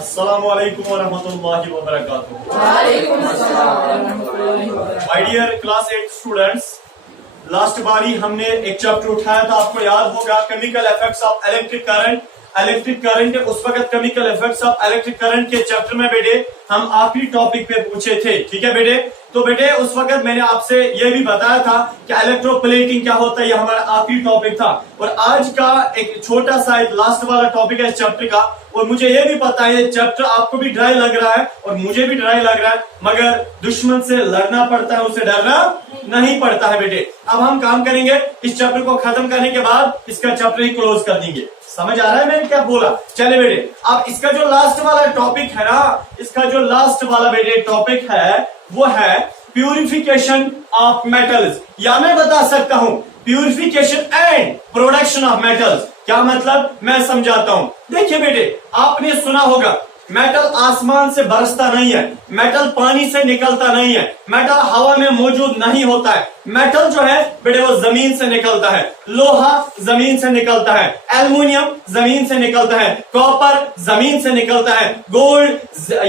अस्सलामुअलैकुम वरहमतुल्लाहि वबरकातुहू। वालेकुम अस्सलाम वरहमतुल्लाहि वबरकातुहू। My dear class 8 students, last बारी हमने एक चैप्टर उठाया था, आपको याद होगा, chemical effects of electric current. Electric current उस वक्त chemical effects of electric current के चैप्टर में बेटे हम आखिरी टॉपिक पे पूछे थे। ठीक है बेटे, तो बेटे उस वक्त मैंने आपसे ये भी बताया था कि इलेक्ट्रोप्लेटिंग क्या होता है, ये हमारा आखिरी टॉपिक था। और आज का एक छोटा सा एक लास्ट वाला टॉपिक है इस चैप्टर का। और मुझे ये भी पता है ये चैप्टर आपको भी ड्राई लग रहा है और मुझे भी ड्राई लग रहा है, मगर दुश्मन से लड़ना पड़ता है, उससे डरना नहीं पड़ता है बेटे। अब हम काम करेंगे, इस चैप्टर को खत्म करने के बाद इसका चैप्टर ही क्लोज कर देंगे। समझ आ रहा है मैंने क्या बोला? चले बेटे, अब इसका जो लास्ट वाला टॉपिक है ना, इसका जो लास्ट वाला बेटे टॉपिक है वो है प्यूरिफिकेशन ऑफ मेटल्स, या मैं बता सकता हूं purification and production of metals. क्या मतलब, मैं समझाता हूं। देखिए बेटे, आपने सुना होगा मेटल आसमान से बरसता नहीं है, मेटल पानी से निकलता नहीं है, मेटल हवा में मौजूद नहीं होता है। मेटल जो है बेटे वो जमीन से निकलता है, लोहा जमीन से निकलता है, एल्युमिनियम जमीन से निकलता है, कॉपर जमीन से निकलता है, गोल्ड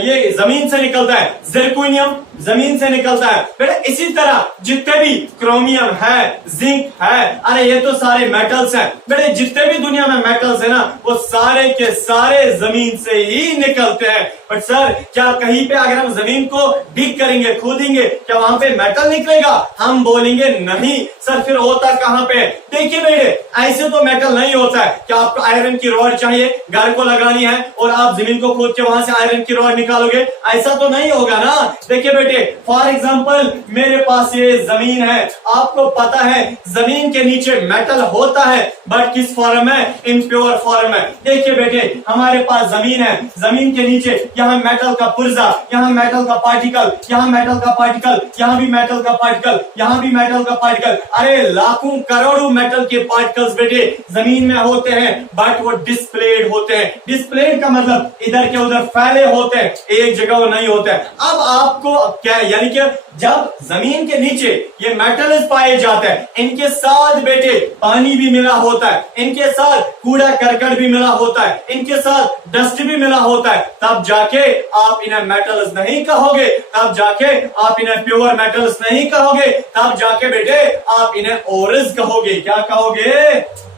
ये जमीन से निकलता है, जिरकोनियम जमीन से निकलता है। बेटे इसी तरह जितने भी क्रोमियम है, जिंक है, अरे ये तो सारे मेटल्स हैं। बेटे जितने भी दुनिया में मेटल्स है ना, वो सारे के सारे जमीन से ही निकलते हैं। बट सर क्या कहीं पे अगर हम जमीन को डिग करेंगे, खोदेंगे, क्या वहां पे मेटल निकलेगा? हम बोलेंगे नहीं सर, फिर होता कहां पे? देखिए बेटे, ऐसे तो मेटल नहीं होता है। क्या आपको आयरन की रॉड चाहिए, घर को लगानी है और आप जमीन को खोद के वहां से आयरन की रॉड निकालोगे? ऐसा तो नहीं होगा ना। देखिए बेटे, फॉर एग्जाम्पल मेरे पास ये जमीन है, आपको पता है जमीन के नीचे मेटल होता है, बट किस फॉर्म में? इम्प्योर फॉर्म में। देखिए बेटे, हमारे पास जमीन है, जमीन के नीचे यहाँ मेटल का पुर्जा, यहाँ मेटल का पार्टिकल, यहाँ मेटल का पार्टिकल, यहाँ भी मेटल का पार्टिकल, यहाँ भी मेटल का पार्टिकल। अरे लाखों करोड़ों मेटल के पार्टिकल्स बेटे जमीन में होते हैं, बट वो डिस्प्लेड होते हैं। डिस्प्लेड का मतलब इधर के उधर फैले होते हैं, एक जगह वो नहीं होते हैं। अब आपको क्या यानी कि जब जमीन के नीचे ये मेटल्स पाए जाते हैं, इनके साथ बेटे पानी भी मिला होता है, इनके साथ कूड़ा करकट भी मिला होता है, इनके साथ डस्ट भी मिला होता है, तब जाके आप इन्हें मेटल्स नहीं कहोगे, तब जाके आप इन्हें प्योर मेटल्स नहीं कहोगे, तब जाके बेटे आप इन्हें ओरस कहोगे। क्या कहोगे?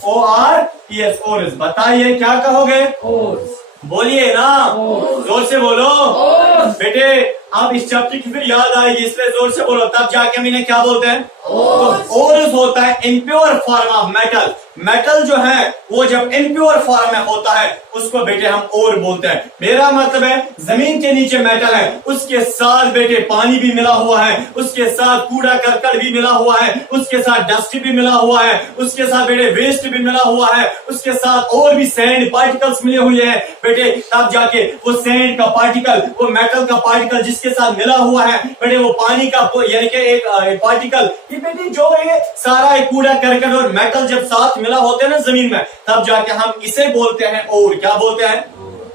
ORES, ORS. बताइए क्या कहोगे? बोलिए ना, जोर से बोलो बेटे। अब इस चैप्टर की फिर याद आएगी, इसलिए जोर से बोलो, तब जाके हम इन्हें क्या बोलते हैं? तो ओरस होता है impure form of metal. Metal जो है वो जब इम्प्योर फॉर्म में होता है उसको बेटे हम ओर बोलते हैं। मेरा मतलब है जमीन के नीचे मेटल है, उसके साथ बेटे पानी भी मिला हुआ है, उसके साथ कूड़ा करकट भी मिला हुआ है, उसके साथ डस्ट भी मिला हुआ है, उसके साथ बेटे वेस्ट भी मिला हुआ है, उसके साथ और भी सैंड पार्टिकल्स मिले हुए हैं बेटे। तब जाके वो सैंड का पार्टिकल, वो मेटल का पार्टिकल जिसके साथ मिला हुआ है बेटे, वो पानी का यानी कि एक पार्टिकल, ये बेटे जो है सारा एक कूड़ा करकट और मेटल जब साथ मिला होते हैं ना जमीन में, तब जाके हम इसे बोलते हैं और। क्या बोलते हैं?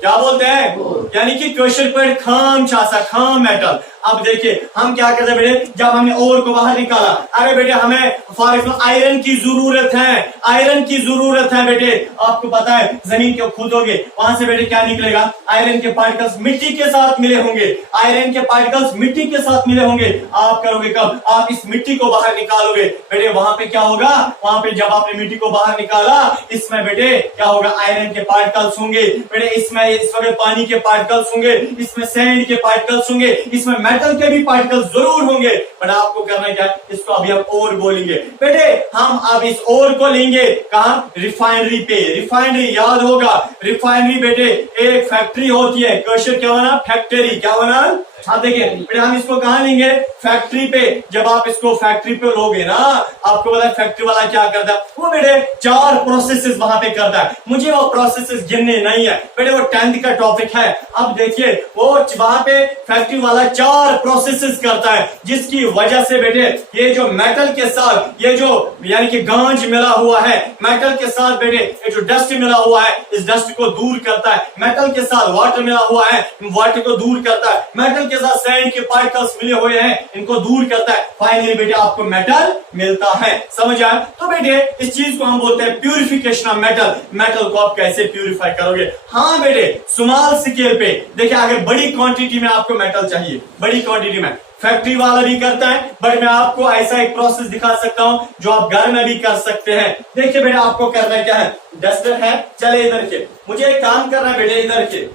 क्या बोलते हैं? यानी कि क्वेश्चन पॉइंट खाम छासा, खाम मेटल। अब देखिए हम क्या करते हैं बेटे, जब हमने और को बाहर निकाला, अरे बेटे हमें फॉर एग्जाम्पल आयरन की जरूरत है, आयरन की जरूरत है बेटे। आपको पता है जमीन को खोदोगे, वहां से बेटे क्या निकलेगा? आयरन के पार्टिकल्स मिट्टी के साथ मिले होंगे, आयरन के पार्टिकल्स मिट्टी के साथ मिले होंगे। आप करोगे कब? आप इस मिट्टी को बाहर निकालोगे बेटे, वहां पे क्या होगा? वहां पे जब आपने मिट्टी को बाहर निकाला, इसमें बेटे क्या होगा? आयरन के पार्टिकल्स होंगे बेटे, इसमें इस वक्त पानी के पार्टिकल्स होंगे, इसमें सैंड के पार्टिकल्स होंगे, इसमें मेटल के भी पार्टिकल्स जरूर होंगे। बट आपको करना क्या है? इसको अभी हम और बोलेंगे बेटे। हम अब इस और को लेंगे कहा? रिफाइनरी पे। रिफाइनरी याद होगा, रिफाइनरी बेटे एक फैक्ट्री होती है। क्वेश्चन क्या बना? फैक्ट्री। क्या बना? आप देखिए बेटे, हम इसको कहाँ लेंगे? फैक्ट्री पे। जब आप इसको फैक्ट्री पे लोगे ना, आपको पता है फैक्ट्री वाला क्या करता है? वो बेटे 4 प्रोसेसेस वहां पे करता है। मुझे वो प्रोसेसेस गिनने नहीं है बेटे, वो 10th का टॉपिक है। अब देखिए वो वहां पे फैक्ट्री वाला 4 4 प्रोसेसेस करता है, जिसकी वजह से बेटे ये जो मेटल के साथ ये जो यानी कि गांज मिला हुआ है, मेटल के साथ बेटे ये जो डस्ट मिला हुआ है, इस डस्ट को दूर करता है। मेटल के साथ वाटर मिला हुआ है, वाटर को दूर करता है। मेटल के साथ सैंड के पार्टिकल्स मिले हुए हैं, इनको दूर करता है। फाइनली बेटे आपको मेटल मिलता है। समझ आया? तो बेटे इस चीज को हम बोलते हैं प्यूरिफिकेशन ऑफ मेटल। मेटल को आप कैसे प्यूरिफाई करोगे? हाँ बेटे, स्मॉल स्केल पे देखिए, अगर बड़ी क्वांटिटी में आपको मेटल चाहिए, बड़ी क्वांटिटी में फैक्ट्री वाला भी करता है, बट मैं आपको ऐसा एक प्रोसेस दिखा सकता हूं जो आप घर में भी कर सकते हैं। देखिए बेटा, आपको करना क्या है, डस्टर है, चले इधर के, मुझे एक काम करना है बेटे, इधर के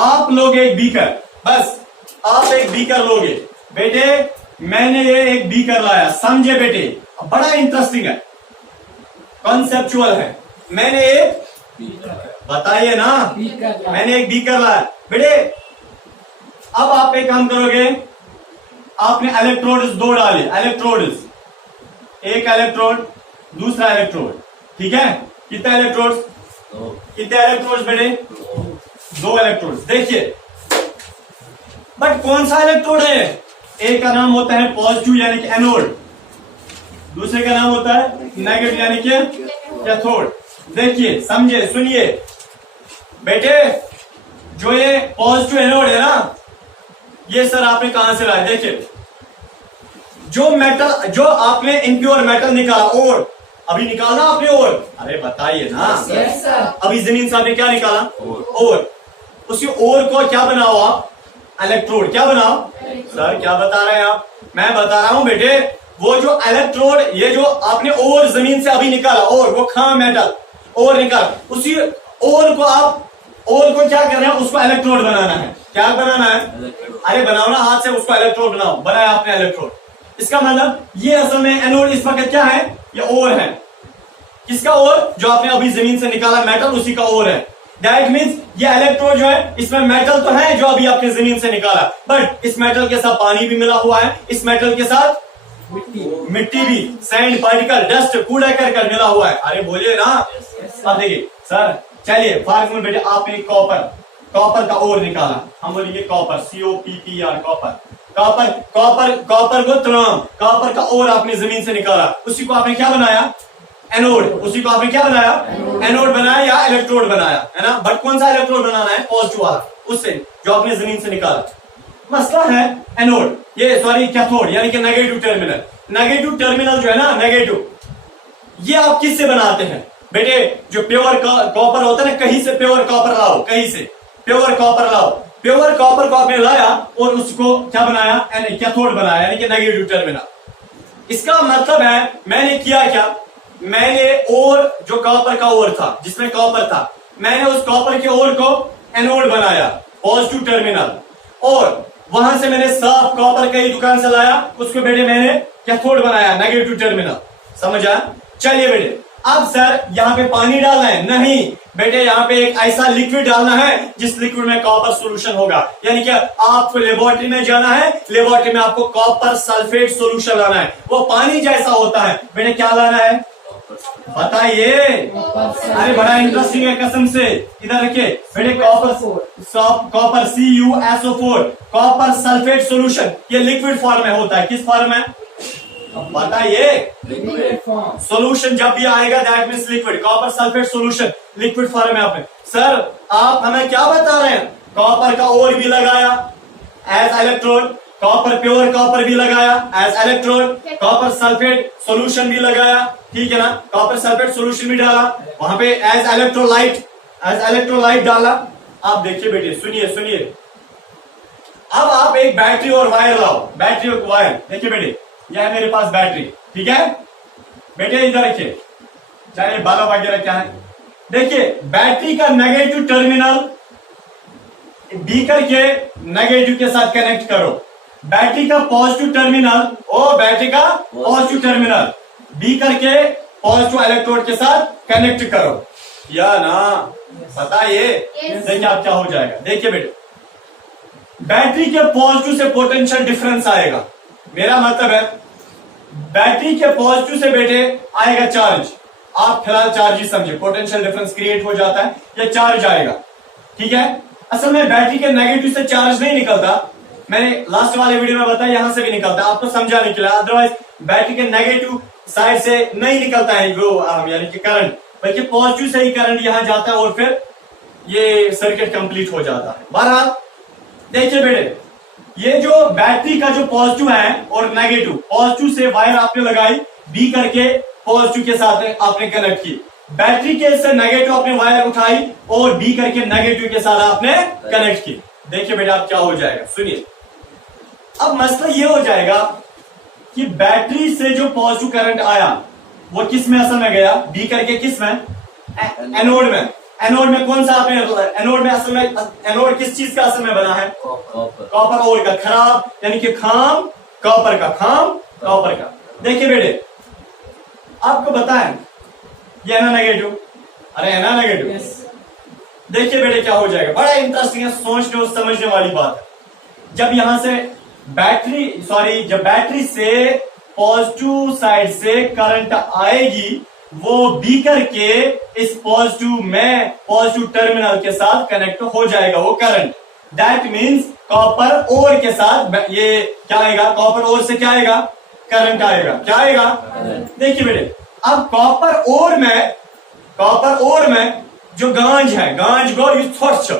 आप लोग एक बीकर, बस आप एक बीकर लोगे बेटे। मैंने ये एक बीकर लाया, समझे बेटे, बड़ा इंटरेस्टिंग है, कॉन्सेप्चुअल है। मैंने एक, बताइए ना, मैंने एक बीकर लाया बेटे। अब आप एक काम करोगे, आपने इलेक्ट्रोड्स 2 डाले, इलेक्ट्रोड्स, एक इलेक्ट्रोड, दूसरा इलेक्ट्रोड, ठीक है? कितने इलेक्ट्रोड्स? कितने इलेक्ट्रोड्स बेटे? 2 इलेक्ट्रोड्स। देखिए, बट कौन सा इलेक्ट्रोड है? एक का नाम होता है पॉजिटिव यानी कि एनोड, दूसरे का नाम होता है नेगेटिव यानी कि कैथोड। देखिए, समझे, सुनिए बेटे, जो ये पॉजिटिव एनोड है ना, ये सर आपने कहां से लाया? देखिए, जो मेटल, जो आपने इम्प्योर मेटल निकाला, और अभी निकाला आपने, और अरे बताइए ना, अभी जमीन से आपने क्या निकाला? और उसी और को क्या बनाओ आप? इलेक्ट्रोड। क्या बनाओ? सर क्या बता रहे हैं आप? मैं बता रहा हूं बेटे, वो जो इलेक्ट्रोड, ये जो आपने और जमीन से अभी निकाला, और वो खां मेटल और निकाला, उसी और को आप, और को क्या करना है? उसको इलेक्ट्रोड बनाना है। क्या बनाना है? अरे बनाओ ना, हाथ से उसको इलेक्ट्रोड बनाओ। बनाया आपने इलेक्ट्रोड, इसका मतलब ये असल में एनोड इस वक्त क्या है? ये और है। किसका और? जो आपने अभी जमीन से निकाला मेटल, उसी का और है। दैट मीन्स ये इलेक्ट्रोड जो है, इसमें मेटल तो है जो अभी आपने जमीन से निकाला, बट इस मेटल के साथ पानी भी मिला हुआ है, इस मेटल के साथ मिट्टी भी, सैंड पार्टिकल, डस्ट, कूड़ा करकट मिला हुआ है। अरे बोलिए ना। अब देखिए सर, चलिए फॉर एग्जाम्पल बेटे, आपने कॉपर का ओर निकाला, हम बोलेंगे कॉपर, COPPR, कॉपर को तमाम, कॉपर का ओर आपने जमीन से निकाला, उसी को आपने क्या बनाया? एनोड। उसी को आपने क्या बनाया? एनोड बनाया या इलेक्ट्रोड बनाया, है ना? बट कौन सा इलेक्ट्रोड बनाना है? पॉजिटिव वाला, उससे जो आपने जमीन से निकाला। मसला है एनोड, ये सॉरी कैथोड यानी कि नेगेटिव टर्मिनल। नेगेटिव टर्मिनल जो है ना, नेगेटिव, ये आप किससे बनाते हैं बेटे? जो प्योर कॉपर होता है ना, कहीं से प्योर कॉपर लाओ, कहीं से प्योर कॉपर लाओ। प्योर कॉपर को आपने लाया और उसको क्या बनाया? कैथोड बनाया, यानी कि नेगेटिव टर्मिनल। इसका मतलब है, मैंने किया क्या? मैंने और जो कॉपर का ओर था, जिसमें कॉपर था, मैंने उस कॉपर के ओर को एनोड बनाया, पॉजिटिव टर्मिनल, और वहां से मैंने साफ कॉपर कई दुकान से लाया, उसको बेटे मैंने कैथोड बनाया, नेगेटिव टर्मिनल। समझ आया? चलिए बेटे, अब सर यहाँ पे पानी डालना है? नहीं बेटे, यहाँ पे एक ऐसा लिक्विड डालना है जिस लिक्विड में कॉपर सोल्यूशन होगा। यानी कि आपको लेबोरेटरी में जाना है, लेबोरेटरी में आपको कॉपर सल्फेट सोल्यूशन लाना है। वो पानी जैसा होता है बेटे। क्या लाना है बताइए? अरे बड़ा इंटरेस्टिंग है, कसम से। इधर रखिए बेटे, copper CuSO4, copper sulphate solution, ये लिक्विड फॉर्म में होता है। किस फॉर्म में बताइए? सोल्यूशन जब भी आएगा that means liquid, copper sulphate solution liquid form में। आपने सर आप हमें क्या बता रहे हैं? कॉपर का ओर भी लगाया as electrode, copper pure copper भी लगाया as electrode, copper sulphate solution भी लगाया, ठीक है ना? कॉपर सल्फेट सोल्यूशन भी डाला वहां पे एज इलेक्ट्रोलाइट डाला। आप देखिए बेटे, सुनिए, अब आप एक बैटरी और वायर लाओ, बैटरी और वायर। देखिए बेटे, यह है मेरे पास बैटरी, ठीक है बेटे? इधर रखिए, चाहे बाला वगैरह क्या है। देखिए, बैटरी का नेगेटिव टर्मिनल बीकर के नेगेटिव के साथ कनेक्ट करो, बैटरी का पॉजिटिव टर्मिनल, बैटरी का पॉजिटिव टर्मिनल बीकर के पॉजिटिव इलेक्ट्रोड के साथ कनेक्ट करो, या ना? बताइए। देखिए आप क्या हो जाएगा। देखिए बेटे, बैटरी के पॉजिटिव से पोटेंशियल डिफरेंस आएगा। मेरा मतलब है, बैटरी के पॉजिटिव से बेटे आएगा चार्ज। आप फिलहाल चार्ज ही समझे, पोटेंशियल डिफरेंस क्रिएट हो जाता है, या चार्ज आएगा, ठीक है? असल में बैटरी के नेगेटिव से चार्ज नहीं निकलता, मैंने लास्ट वाले वीडियो में बताया, यहां से भी निकलता है, आपको समझाने के लिए। अदरवाइज बैटरी के नेगेटिव साइड से नहीं निकलता है वो यानी कि करंट, बल्कि पॉजिटिव से ही करंट यहां जाता है और फिर ये सर्किट कंप्लीट हो जाता है। बहरहाल देखिए बेटे, ये जो बैटरी का जो पॉजिटिव है और नेगेटिव, पॉजिटिव से वायर आपने लगाई, बी करके पॉजिटिव के साथ आपने कनेक्ट की, बैटरी के से नेगेटिव आपने वायर उठाई और बी करके नेगेटिव के साथ आपने कनेक्ट की। देखिए बेटा अब क्या हो जाएगा, सुनिए। अब मसला ये हो जाएगा कि बैटरी से जो पॉजिटिव करंट आया वो किस में असल में गया, बी करके किस में, एनोड में। एनोड में कौन सा आपने, एनोड में असल में, एनोड किस चीज का असल में बना है, कॉपर ओर का, खराब यानी कि खाम कॉपर का, खाम कॉपर का। देखिए बेटे आपको बताएं, ये है ना नेगेटिव, अरे है ना नेगेटिव। देखिए बेटे क्या हो जाएगा, बड़ा इंटरेस्टिंग है, सोचने और समझने वाली बात है। जब यहां से जब बैटरी से पॉजिटिव साइड से करंट आएगी, वो बीकर के इस पॉजिटिव में, पॉजिटिव टर्मिनल के साथ कनेक्ट हो जाएगा वो current. That means copper ore के साथ ये क्या आएगा, कॉपर ओर से क्या आएगा, करंट आएगा। क्या आएगा, देखिए बेटे, अब कॉपर ओर में जो गांज है, गांज गो स्वच्छ,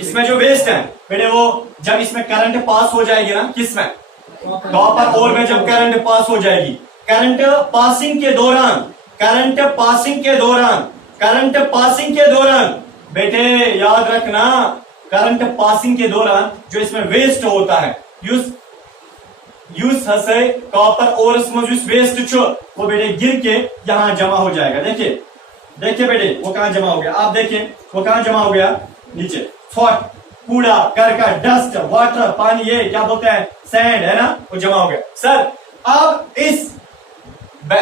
इसमें जो वेस्ट है बेटे, वो जब इसमें करंट पास हो जाएगी ना, किसमें, कॉपर ओर में जब करंट पास हो जाएगी, करंट पासिंग के दौरान बेटे याद रखना, करंट पासिंग के दौरान जो इसमें वेस्ट होता है, यूज हसे कॉपर और वेस्ट वो बेटे गिर के यहां जमा हो जाएगा। देखिए बेटे वो कहां जमा हो गया, आप देखिए वो कहां जमा हो गया, नीचे, कूड़ा करकट, डस्ट, वाटर, पानी, ये क्या बोलते हैं, सैंड, है ना, वो जमा हो गया। सर अब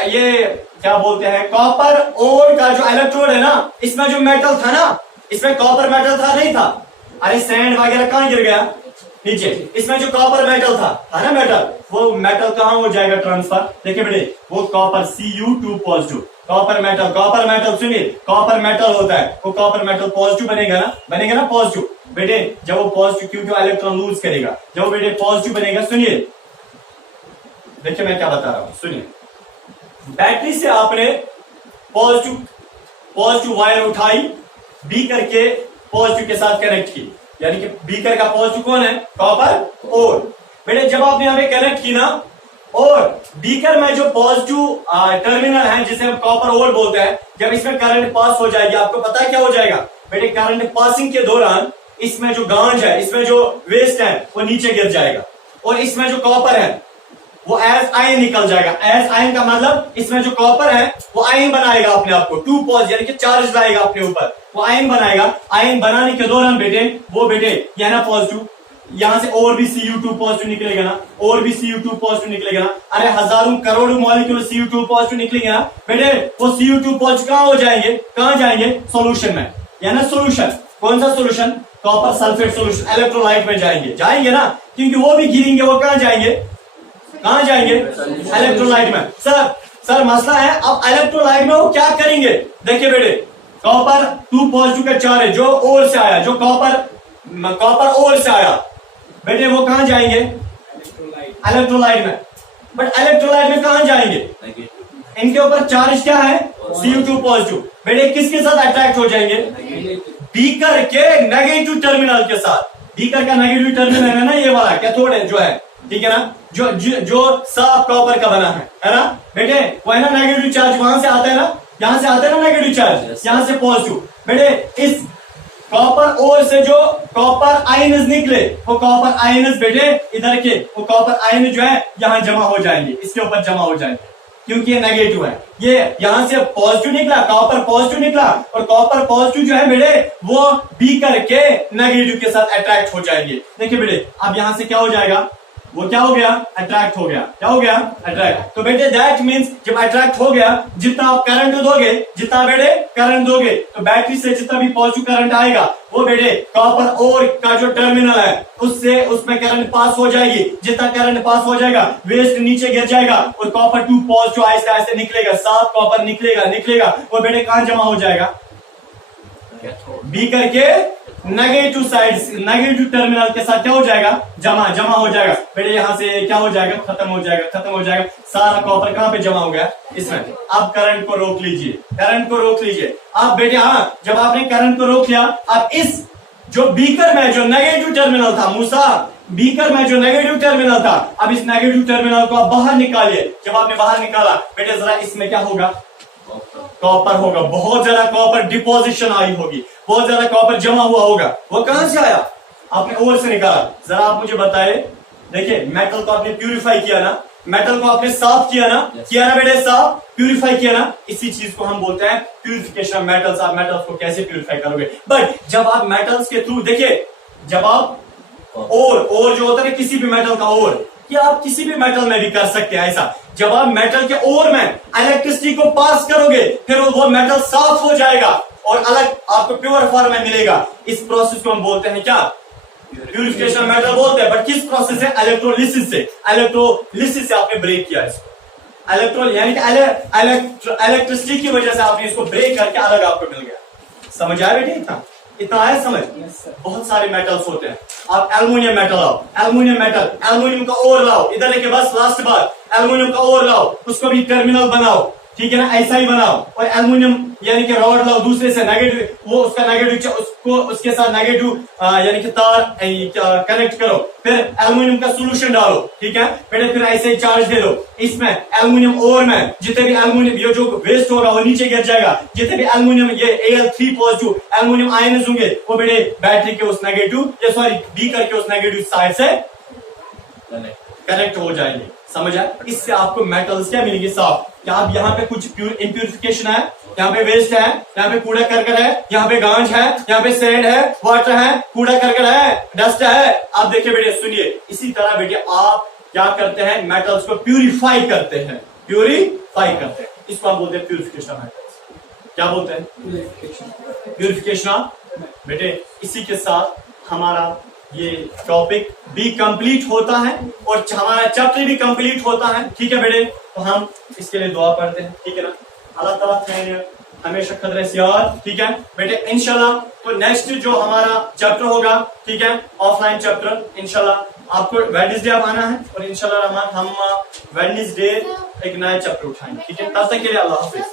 ये क्या बोलते हैं, कॉपर ओर का जो इलेक्ट्रोड है ना, इसमें जो मेटल था ना, इसमें कॉपर मेटल था, नहीं था, अरे सैंड वगैरह कहां गिर गया, नीचे। इसमें जो कॉपर मेटल था, है ना मेटल, वो मेटल कहां हो जाएगा ट्रांसफर, देखिए बेटे, वो copper Cu2 positive, copper metal सुनिए, कॉपर मेटल होता है, वो कॉपर मेटल पॉजिटिव बनेगा ना पॉजिटिव। बेटे जब वो पॉजिटिव, क्योंकि इलेक्ट्रॉन लूज करेगा, जब वो बेटे पॉजिटिव बनेगा, सुनिए देखिए मैं क्या बता रहा हूं, सुनिए। बैटरी से आपने पॉजिटिव वायर उठाई, बी करके पॉजिटिव के साथ कनेक्ट की, यानी कि बीकर का पॉजिटिव कौन है, कॉपर ओर। बेटे जब आपने यहां पे कनेक्ट की ना, और बीकर में जो पॉजिटिव टर्मिनल है, जिसे हम कॉपर ओर बोलते हैं, जब इसमें करंट पास हो जाएगी, आपको पता है क्या हो जाएगा बेटे, करंट पासिंग के दौरान इसमें जो गांज है, इसमें जो वेस्ट है, वो नीचे गिर जाएगा, और इसमें जो कॉपर है वो एज आयन निकल जाएगा। एज आयन का मतलब इसमें जो कॉपर है वो आयन बनाएगा अपने आप को, 2 पॉजिटिव यानी कि चार्ज लाएगा अपने ऊपर, वो आयन बनाएगा। आयन बनाने के दौरान बेटे वो बेटे यह ना पॉजिटिव, यहां से और भी Cu2 पॉजिटिव निकलेगा ना, और भी Cu2 पॉजिटिव निकलेगा ना, अरे हजारों करोड़ों मॉलिक्यूल Cu2 पॉजिटिव निकलेंगे ना बेटे, वो Cu2 पॉजिटिव कहां जाएंगे, सोल्यूशन में, या ना सोल्यूशन, कौन सा solution, copper sulphate solution, electrolyte में जाएंगे ना, क्योंकि वो भी गिरेंगे, वो कहां जाएंगे, इलेक्ट्रोलाइट में। सर मसला है, अब इलेक्ट्रोलाइट में वो क्या करेंगे, देखिए बेटे, कॉपर 2 पॉजिटिव का चार्ज है, जो ओर से आया, जो कॉपर ओर से आया बेटे, वो कहां जाएंगे, इलेक्ट्रोलाइट में। बट इलेक्ट्रोलाइट में कहां जाएंगे, इनके ऊपर चार्ज क्या है, Cu2 पॉजिटिव, बेटे किसके साथ अट्रैक्ट हो जाएंगे, बीकर के नेगेटिव टर्मिनल के साथ। बीकर का नेगेटिव टर्मिनल है ना, ये वाला कैथोड है जो है, ठीक है ना, जो साफ कॉपर का बना है ना बेटे, वो है ना नेगेटिव चार्ज वहां से आता है ना, यहां से आता है ना नेगेटिव चार्ज, यहां से पॉजिटिव। बेटे इस कॉपर ओर से जो कॉपर आयन्स निकले, वो कॉपर आयन्स बेटे इधर के, वो कॉपर आयन जो है यहां जमा हो जाएंगे, इसके ऊपर जमा हो जाएंगे, क्योंकि ये नेगेटिव है, ये यहां से पॉजिटिव निकला, कॉपर पॉजिटिव निकला, और कॉपर पॉजिटिव जो है बेटे वो बीकर के नेगेटिव के साथ अट्रैक्ट हो जाएंगे। देखिए बेटे अब यहां से क्या हो जाएगा, वो क्या हो गया, अट्रैक्ट हो गया, क्या हो गया, अट्रैक्ट। तो बेटे दैट मीन्स जब अट्रैक्ट हो गया, जितना आप करंट दोगे, जितना बेटे करंट दोगे, तो बैटरी से जितना भी पॉजिटिव करंट आएगा, वो बेटे कॉपर ओर का जो टर्मिनल है उसमें करंट पास हो जाएगी, जितना करंट पास हो जाएगा वेस्ट नीचे गिर जाएगा, और कॉपर 2 पॉजिटिव आहिस्ते आहिस्ते निकलेगा, साफ कॉपर निकलेगा, वो बेटे कहां जमा हो जाएगा, बीकर के नेगेटिव साइड, नेगेटिव टर्मिनल के साथ क्या हो जाएगा, जमा हो जाएगा बेटे। यहाँ से क्या हो जाएगा, खत्म हो जाएगा। सारा कॉपर कहाँ पे जमा हो गया, इसमें। अब करंट को रोक लीजिए, अब बेटे। हाँ, जब आपने करंट को रोक लिया, अब इस जो बीकर में जो नेगेटिव टर्मिनल था, मूसा, बीकर में जो नेगेटिव टर्मिनल था, अब इस नेगेटिव टर्मिनल को आप बाहर निकालिए। जब आपने बाहर निकाला बेटे, जरा इसमें क्या होगा, कॉपर होगा। बहुत ज्यादा कॉपर डिपोजिशन आई होगी, बहुत ज्यादा कॉपर जमा हुआ होगा। वो कहां से आया, आपने ओर से निकाला। जरा आप मुझे बताए, देखिए मेटल को आपने प्यूरिफाई किया ना, मेटल को आपने साफ किया ना, किया ना बेटे, साफ प्यूरिफाई किया ना। इसी चीज को हम बोलते हैं प्यूरिफिकेशन ऑफ मेटल्स। आप मेटल्स को कैसे प्यूरिफाई करोगे, बट जब आप मेटल्स के थ्रू, देखिए जब आप और जो होता है किसी भी मेटल का और, या आप किसी भी मेटल में भी कर सकते हैं ऐसा। जब आप मेटल के ओर में इलेक्ट्रिसिटी को पास करोगे, फिर वो मेटल साफ हो जाएगा और अलग आपको प्योर फॉर्म में मिलेगा। इस प्रोसेस को हम बोलते हैं क्या, प्यूरिफिकेशन मेटल बोलते हैं। बट किस प्रोसेस से, इलेक्ट्रोलिसिस से आपने ब्रेक किया इसको। यानी कि इलेक्ट्रिसिटी की वजह से आपने इसको ब्रेक करके अलग आपको मिल गया। समझ आया बेटे, इतना आया समझ। बहुत सारे मेटल्स होते हैं। आप एल्युमिनियम मेटल लाओ, एल्युमिनियम का ओर लाओ, इधर लेके बस लास्ट बार एल्युमिनियम का ओर लाओ, उसको भी टर्मिनल बनाओ, ठीक है ना, ऐसा ही बनाओ। और एल्युमिनियम यानी कि रॉड लाओ, दूसरे से नेगेटिव, वो उसका नेगेटिव, उसको उसके साथ नेगेटिव यानी कि तार कनेक्ट करो, फिर एल्युमिनियम का सोल्यूशन डालो, ठीक है बेटे, फिर ऐसे ही चार्ज दे दो इसमें। एल्युमिनियम ओर में जितने भी एल्युमिनियम ये जो वेस्ट होगा वो नीचे गिर जाएगा। जितने भी एल्युमिनियम ये Al3 पॉजिटिव एल्युमिनियम आयन्स होंगे, वो बेटे बैटरी के उस नेगेटिव, या सॉरी बीकर के उस नेगेटिव साइड से कनेक्ट हो जाएंगे। समझ आए, इससे आपको मेटल्स क्या मिलेंगे, साफ। क्या आप यहाँ पे कुछ इम्प्यूरिफिकेशन है, यहाँ पे वेस्ट है, यहाँ पे कूड़ा करकट है, यहाँ पे गांज है, यहाँ पे सैंड है, वाटर है, कूड़ा करकट है, डस्ट है। आप देखिए बेटे, सुनिए, इसी तरह बेटे आप क्या करते हैं, मेटल्स को प्यूरिफाई करते हैं। इसको आप बोलते हैं प्यूरिफिकेशन मेटल्स। क्या बोलते हैं, प्यूरिफिकेशन। बेटे इसी के साथ हमारा ये टॉपिक भी कंप्लीट होता है और हमारा चैप्टर भी कंप्लीट होता है। ठीक है बेटे, तो हम इसके लिए दुआ पढ़ते हैं, ठीक है ना। अल्लाह ताला खैर हमेशा खतरे से यार, ठीक है बेटे। इंशाल्लाह तो नेक्स्ट जो हमारा चैप्टर होगा, ठीक है, ऑफलाइन चैप्टर, इंशाल्लाह आपको वेडनेसडे आप आना है और इंशाल्लाह रहमान हम वेडनेसडे एक नया चैप्टर उठाएंगे, ठीक है। तब तक के लिए अल्लाह हाफिज।